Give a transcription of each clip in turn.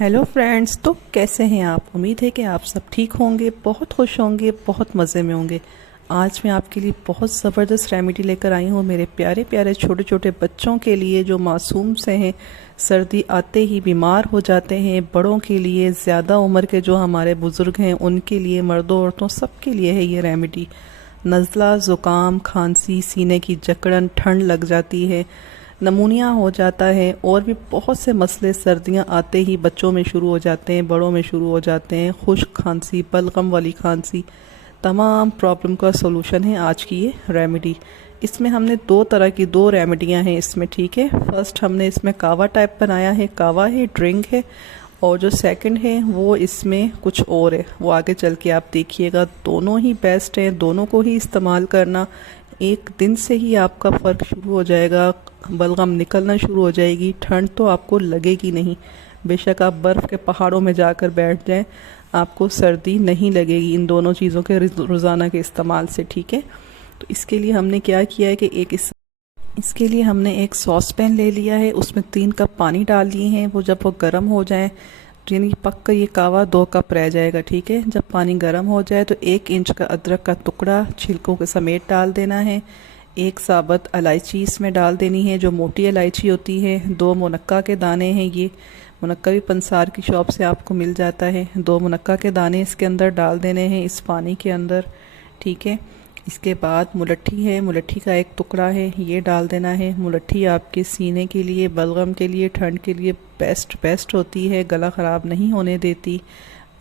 Hello friends. तो कैसे हैं आप? उम्मीद है कि आप सब ठीक होंगे, बहुत खुश होंगे, बहुत मज़े में होंगे। आज मैं आपके लिए बहुत ज़बरदस्त रेमेडी लेकर आई हूँ मेरे प्यारे प्यारे छोटे छोटे बच्चों के लिए जो मासूम से हैं, सर्दी आते ही बीमार हो जाते हैं। बड़ों के लिए, ज़्यादा उम्र के जो हमारे बुज़ुर्ग हैं उनके लिए, मर्दों औरतों सबके लिए है ये रेमेडी। नज़ला, ज़ुकाम, खांसी, सीने की जकड़न, ठंड लग जाती है, नमूनिया हो जाता है और भी बहुत से मसले सर्दियां आते ही बच्चों में शुरू हो जाते हैं, बड़ों में शुरू हो जाते हैं। खुश्क खांसी, बलगम वाली खांसी, तमाम प्रॉब्लम का सोल्यूशन है आज की ये रेमेडी। इसमें हमने दो तरह की दो रेमेडियां हैं इसमें, ठीक है। फर्स्ट हमने इसमें कावा टाइप बनाया है, कावा है, ड्रिंक है। और जो सेकंड है वो इसमें कुछ और है, वो आगे चल के आप देखिएगा। दोनों ही बेस्ट हैं, दोनों को ही इस्तेमाल करना। एक दिन से ही आपका फ़र्क शुरू हो जाएगा, बलगम निकलना शुरू हो जाएगी, ठंड तो आपको लगेगी नहीं। बेशक आप बर्फ़ के पहाड़ों में जाकर बैठ जाएं, आपको सर्दी नहीं लगेगी इन दोनों चीज़ों के रोज़ाना के इस्तेमाल से, ठीक है। तो इसके लिए हमने क्या किया है कि इसके लिए हमने एक सॉस पैन ले लिया है, उसमें 3 कप पानी डाल दिए हैं। वो जब वो गर्म हो जाए, यानी पक कर ये कावा 2 कप रह जाएगा, ठीक है। जब पानी गर्म हो जाए तो 1 इंच का अदरक का टुकड़ा छिलकों के समेत डाल देना है। 1 साबुत इलायची इसमें डाल देनी है, जो मोटी इलायची होती है। 2 मुनक्का के दाने हैं, ये मुनक्का भी पंसार की शॉप से आपको मिल जाता है। 2 मुनक्का के दाने इसके अंदर डाल देने हैं इस पानी के अंदर, ठीक है। इसके बाद मुलट्ठी है, मुलट्ठी का एक टुकड़ा है, ये डाल देना है। मुलट्ठी आपके सीने के लिए, बलगम के लिए, ठंड के लिए बेस्ट होती है, गला ख़राब नहीं होने देती।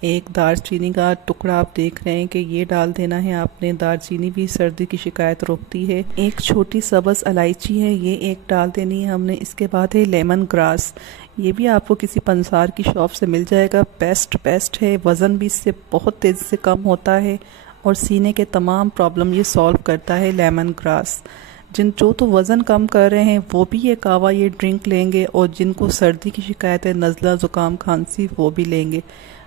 एक दालचीनी का टुकड़ा आप देख रहे हैं कि ये डाल देना है आपने, दालचीनी भी सर्दी की शिकायत रोकती है। एक छोटी सब्ज़ इलायची है, ये एक डाल देनी है हमने। इसके बाद है लेमन ग्रास, ये भी आपको किसी पंसार की शॉप से मिल जाएगा। बेस्ट है, वज़न भी इससे बहुत तेज़ी से कम होता है और सीने के तमाम प्रॉब्लम ये सॉल्व करता है लेमन ग्रास। जो तो वज़न कम कर रहे हैं वो भी ये कावा, ये ड्रिंक लेंगे, और जिनको सर्दी की शिकायत है, नज़ला, ज़ुकाम, खांसी, वो भी लेंगे।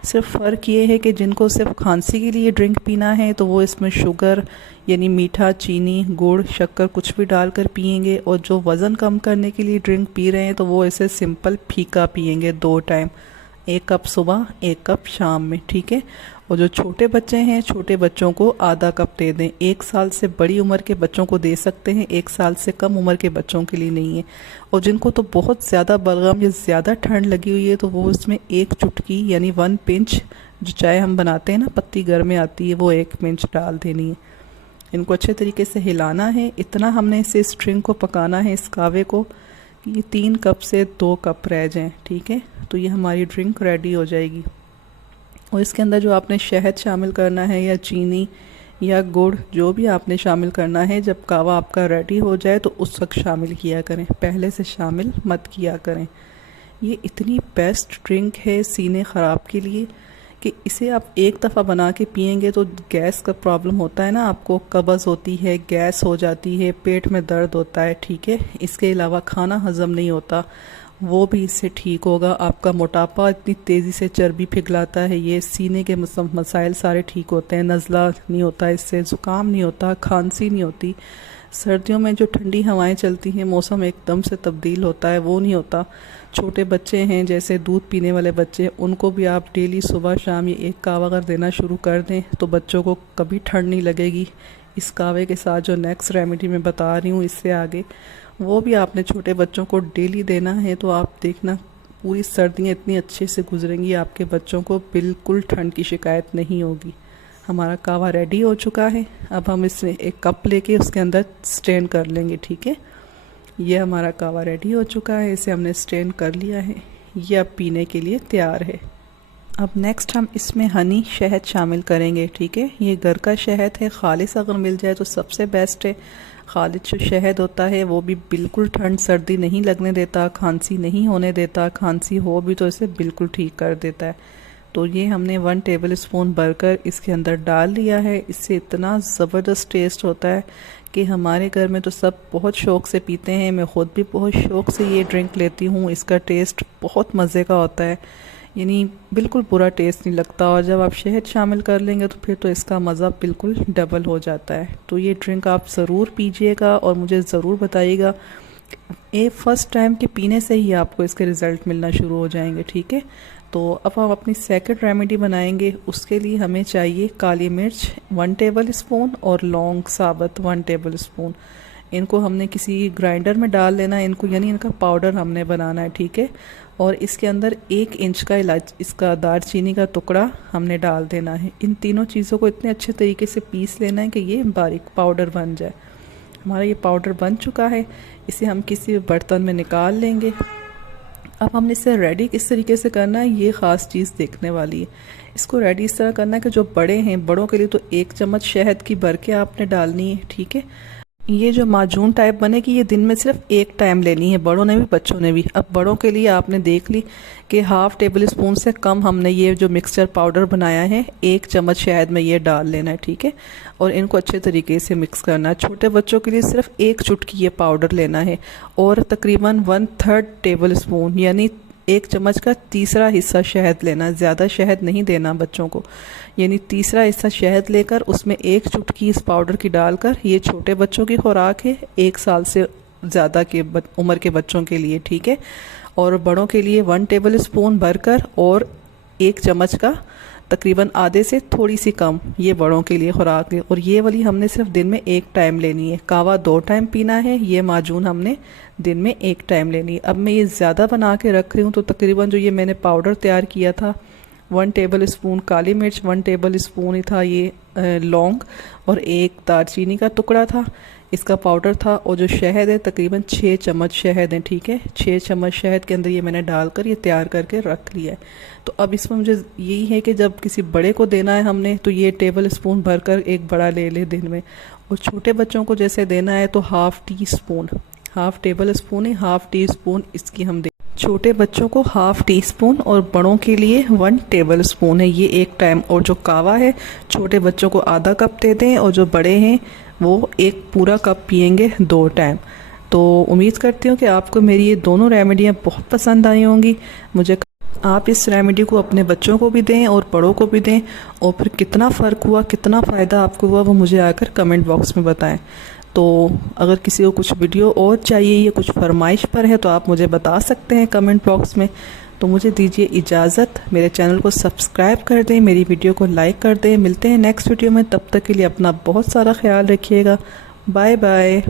सिर्फ फ़र्क ये है कि जिनको सिर्फ खांसी के लिए ड्रिंक पीना है तो वो इसमें शुगर यानी मीठा, चीनी, गुड़, शक्कर कुछ भी डालकर पियेंगे, और जो वज़न कम करने के लिए ड्रिंक पी रहे हैं तो वो इसे सिंपल फीका पियेंगे 2 टाइम, 1 कप सुबह, 1 कप शाम में, ठीक है। और जो छोटे बच्चे हैं, छोटे बच्चों को आधा कप दे दें। 1 साल से बड़ी उम्र के बच्चों को दे सकते हैं, 1 साल से कम उम्र के बच्चों के लिए नहीं है। और जिनको तो बहुत ज़्यादा बलगम या ज़्यादा ठंड लगी हुई है तो वो इसमें 1 चुटकी यानी 1 पिंच, जो चाय हम बनाते हैं ना, पत्ती घर में आती है, वो 1 पिंच डाल देनी है। इनको अच्छे तरीके से हिलाना है। इतना हमने इसे स्ट्रिंग को पकाना है, इस कावे को, कि ये 3 कप से 2 कप रह जाएं, ठीक है। तो ये हमारी ड्रिंक रेडी हो जाएगी। और इसके अंदर जो आपने शहद शामिल करना है या चीनी या गुड़, जो भी आपने शामिल करना है, जब कावा आपका रेडी हो जाए तो उस वक्त शामिल किया करें, पहले से शामिल मत किया करें। ये इतनी बेस्ट ड्रिंक है सीने ख़राब के लिए कि इसे आप एक दफ़ा बना के पियेंगे तो गैस का प्रॉब्लम होता है ना, आपको कब्ज़ होती है, गैस हो जाती है, पेट में दर्द होता है, ठीक है। इसके अलावा खाना हज़म नहीं होता, वो भी इससे ठीक होगा। आपका मोटापा इतनी तेज़ी से चर्बी पिघलाता है, ये सीने के मसाइल सारे ठीक होते हैं। नज़ला नहीं होता इससे, ज़ुकाम नहीं होता, खांसी नहीं होती। सर्दियों में जो ठंडी हवाएं चलती हैं, मौसम एकदम से तब्दील होता है, वो नहीं होता। छोटे बच्चे हैं, जैसे दूध पीने वाले बच्चे, उनको भी आप डेली सुबह शाम ये एक कावा अगर देना शुरू कर दें तो बच्चों को कभी ठंड नहीं लगेगी। इस कावे के साथ जो नेक्स्ट रेमेडी मैं बता रही हूँ इससे आगे, वो भी आपने छोटे बच्चों को डेली देना है, तो आप देखना पूरी सर्दियाँ इतनी अच्छे से गुजरेंगी, आपके बच्चों को बिल्कुल ठंड की शिकायत नहीं होगी। हमारा कावा रेडी हो चुका है। अब हम इसमें एक कप लेके उसके अंदर स्ट्रेन कर लेंगे, ठीक है। ये हमारा कावा रेडी हो चुका है, इसे हमने स्ट्रेन कर लिया है, ये अब पीने के लिए तैयार है। अब नेक्स्ट हम इसमें हनी, शहद शामिल करेंगे, ठीक है। ये घर का शहद है, खालिस अगर मिल जाए तो सबसे बेस्ट है। खालिद जो शहद होता है वो भी बिल्कुल ठंड सर्दी नहीं लगने देता, खांसी नहीं होने देता, खांसी हो भी तो इसे बिल्कुल ठीक कर देता है। तो ये हमने 1 टेबल स्पून भरकर इसके अंदर डाल लिया है। इससे इतना ज़बरदस्त टेस्ट होता है कि हमारे घर में तो सब बहुत शौक़ से पीते हैं, मैं ख़ुद भी बहुत शौक़ से ये ड्रिंक लेती हूँ। इसका टेस्ट बहुत मज़े का होता है, यानी बिल्कुल बुरा टेस्ट नहीं लगता। और जब आप शहद शामिल कर लेंगे तो फिर तो इसका मज़ा बिल्कुल डबल हो जाता है। तो ये ड्रिंक आप ज़रूर पीजिएगा और मुझे ज़रूर बताइएगा। ये फर्स्ट टाइम के पीने से ही आपको इसके रिज़ल्ट मिलना शुरू हो जाएंगे, ठीक है। तो अब हम अपनी सेकंड रेमेडी बनाएंगे। उसके लिए हमें चाहिए काली मिर्च 1 टेबल स्पून और लौंग साबुत 1 टेबल स्पून। इनको हमने किसी ग्राइंडर में डाल लेना है इनको, यानी इनका पाउडर हमने बनाना है, ठीक है। और इसके अंदर 1 इंच का इसका दालचीनी का टुकड़ा हमने डाल देना है। इन तीनों चीज़ों को इतने अच्छे तरीके से पीस लेना है कि ये बारीक पाउडर बन जाए। हमारा ये पाउडर बन चुका है, इसे हम किसी बर्तन में निकाल लेंगे। अब हमने इसे रेडी किस तरीके से करना है, ये ख़ास चीज़ देखने वाली है। इसको रेडी इस तरह करना है कि जो बड़े हैं, बड़ों के लिए तो 1 चम्मच शहद की भर के आपने डालनी है, ठीक है। ये जो माजून टाइप बनेगी ये दिन में सिर्फ 1 टाइम लेनी है, बड़ों ने भी बच्चों ने भी। अब बड़ों के लिए आपने देख ली कि 1/2 टेबल स्पून से कम हमने ये जो मिक्सचर पाउडर बनाया है 1 चम्मच शहद में ये डाल लेना है, ठीक है। और इनको अच्छे तरीके से मिक्स करना है। छोटे बच्चों के लिए सिर्फ 1 चुटकी ये पाउडर लेना है और तकरीबन 1/3 टेबल स्पून यानी 1 चम्मच का तीसरा हिस्सा शहद लेना है। ज़्यादा शहद नहीं देना बच्चों को, यानी तीसरा हिस्सा शहद लेकर उसमें 1 चुटकी इस पाउडर की डालकर, ये छोटे बच्चों की खुराक है 1 साल से ज़्यादा के उम्र के बच्चों के लिए, ठीक है। और बड़ों के लिए 1 टेबल स्पून भरकर और 1 चम्मच का तकरीबन आधे से थोड़ी सी कम ये बड़ों के लिए खुराक है। और ये वाली हमने सिर्फ दिन में 1 टाइम लेनी है। कावा 2 टाइम पीना है, ये माजून हमने दिन में 1 टाइम लेनी है। अब मैं ये ज़्यादा बना के रख रही हूँ, तो तकरीबन जो ये मैंने पाउडर तैयार किया था 1 टेबल स्पून काली मिर्च, 1 टेबल स्पून ही था ये लौंग और 1 दालचीनी का टुकड़ा था, इसका पाउडर था। और जो शहद है तकरीबन 6 चम्मच शहद है, ठीक है। 6 चम्मच शहद के अंदर ये मैंने डालकर ये तैयार करके रख लिया है। तो अब इसमें मुझे यही है कि जब किसी बड़े को देना है हमने, तो ये टेबल स्पून भरकर एक बड़ा ले ले दिन में। और छोटे बच्चों को जैसे देना है तो 1/2 टीस्पून, 1/2 टेबल स्पून ही 1/2 टीस्पून इसकी हम छोटे बच्चों को 1/2 टीस्पून और बड़ों के लिए 1 टेबल स्पून है ये 1 टाइम। और जो कावा है छोटे बच्चों को आधा कप दे दें और जो बड़े हैं वो 1 पूरा कप पियेंगे 2 टाइम। तो उम्मीद करती हूँ कि आपको मेरी ये दोनों रेमेडियाँ बहुत पसंद आई होंगी। मुझे आप इस रेमेडी को अपने बच्चों को भी दें और बड़ों को भी दें, और फिर कितना फ़र्क हुआ, कितना फ़ायदा आपको हुआ वो मुझे आकर कमेंट बॉक्स में बताएं। तो अगर किसी को कुछ वीडियो और चाहिए या कुछ फरमाइश पर है तो आप मुझे बता सकते हैं कमेंट बॉक्स में। तो मुझे दीजिए इजाज़त, मेरे चैनल को सब्सक्राइब कर दें, मेरी वीडियो को लाइक कर दें। मिलते हैं नेक्स्ट वीडियो में, तब तक के लिए अपना बहुत सारा ख्याल रखिएगा। Bye bye.